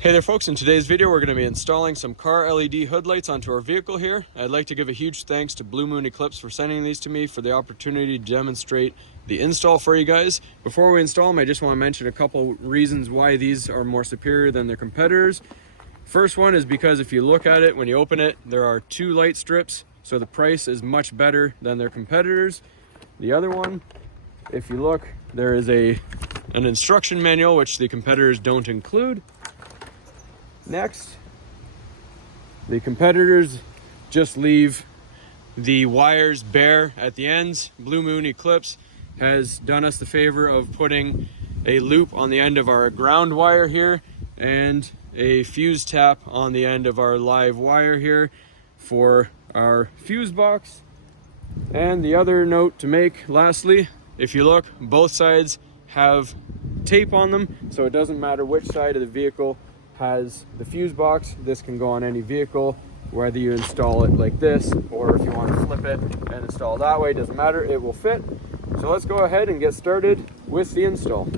Hey there folks, in today's video we're going to be installing some car LED hood lights onto our vehicle here. I'd like to give a huge thanks to Blue Moon Eclipse for sending these to me for the opportunity to demonstrate the install for you guys. Before we install them, I just want to mention a couple reasons why these are more superior than their competitors. First one is because if you look at it, when you open it, there are two light strips, so the price is much better than their competitors. The other one, if you look, there is an instruction manual which the competitors don't include. Next, the competitors just leave the wires bare at the ends. Blue Moon Eclipse has done us the favor of putting a loop on the end of our ground wire here and a fuse tap on the end of our live wire here for our fuse box. And the other note to make, lastly, if you look, both sides have tape on them, so it doesn't matter which side of the vehicle has the fuse box. This can go on any vehicle, whether you install it like this or if you want to flip it and install it that way, doesn't matter, it will fit. So let's go ahead and get started with the install.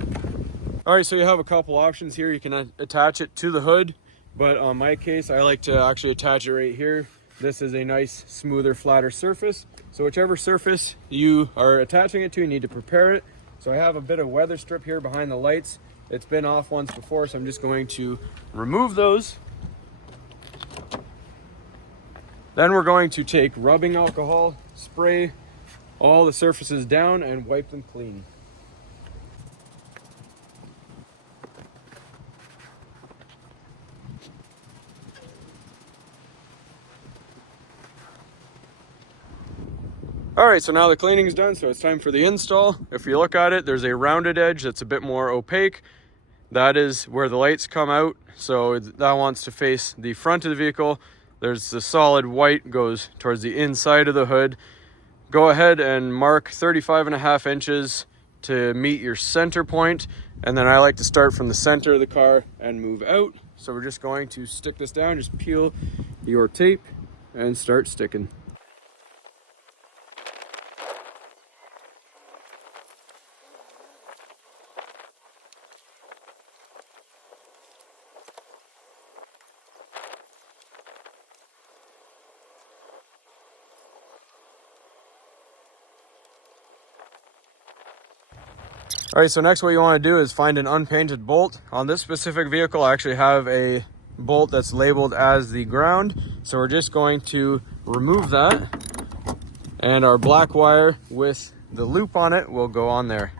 All right, so you have a couple options here. You can attach it to the hood, but on my case, I like to actually attach it right here. This is a nice, smoother, flatter surface. So whichever surface you are attaching it to, you need to prepare it. So I have a bit of weather strip here behind the lights. It's been off once before, so I'm just going to remove those. Then we're going to take rubbing alcohol, spray all the surfaces down, and wipe them clean. All right, so now the cleaning is done, so it's time for the install. If you look at it, there's a rounded edge that's a bit more opaque. That is where the lights come out, so that wants to face the front of the vehicle. There's the solid white goes towards the inside of the hood. Go ahead and mark 35.5 inches to meet your center point, and then I like to start from the center of the car and move out. So we're just going to stick this down, just peel your tape and start sticking. All right, so next what you want to do is find an unpainted bolt. On this specific vehicle, I actually have a bolt that's labeled as the ground. So we're just going to remove that, and our black wire with the loop on it will go on there.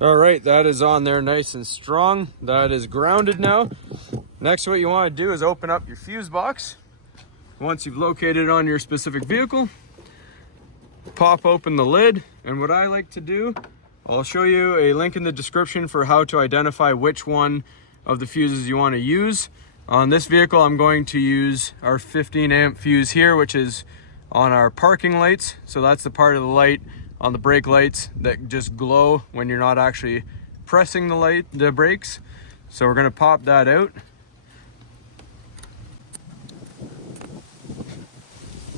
All right, that is on there nice and strong. That is grounded now. Next, what you want to do is open up your fuse box. Once you've located it on your specific vehicle, pop open the lid. And what I like to do, I'll show you a link in the description for how to identify which one of the fuses you want to use. On this vehicle, I'm going to use our 15 amp fuse here, which is on our parking lights. So that's the part of the light on the brake lights that just glow when you're not actually pressing the brakes. So we're going to pop that out.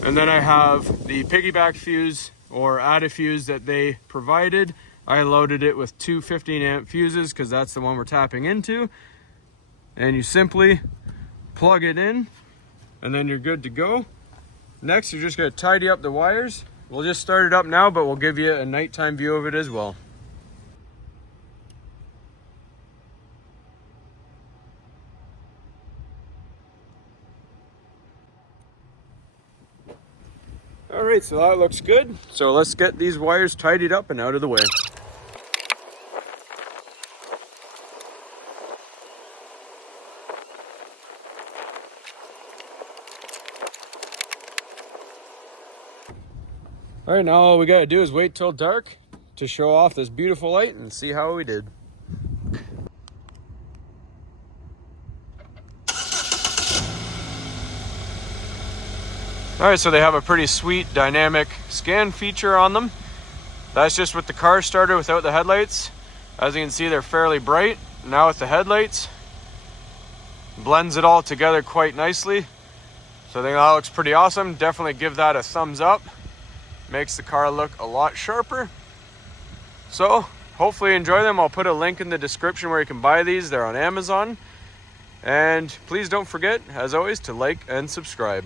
And then I have the piggyback fuse or add-a fuse that they provided. I loaded it with two 15 amp fuses because that's the one we're tapping into. And you simply plug it in and then you're good to go. Next, you're just going to tidy up the wires. We'll just start it up now, but we'll give you a nighttime view of it as well. All right, so that looks good. So let's get these wires tidied up and out of the way. All right, now all we gotta do is wait till dark to show off this beautiful light and see how we did. All right, so they have a pretty sweet dynamic scan feature on them. That's just with the car starter without the headlights. As you can see, they're fairly bright. Now with the headlights, blends it all together quite nicely. So I think that looks pretty awesome. Definitely give that a thumbs up. Makes the car look a lot sharper. So hopefully you enjoy them. I'll put a link in the description where you can buy these. They're on Amazon. And please don't forget, as always, to like and subscribe.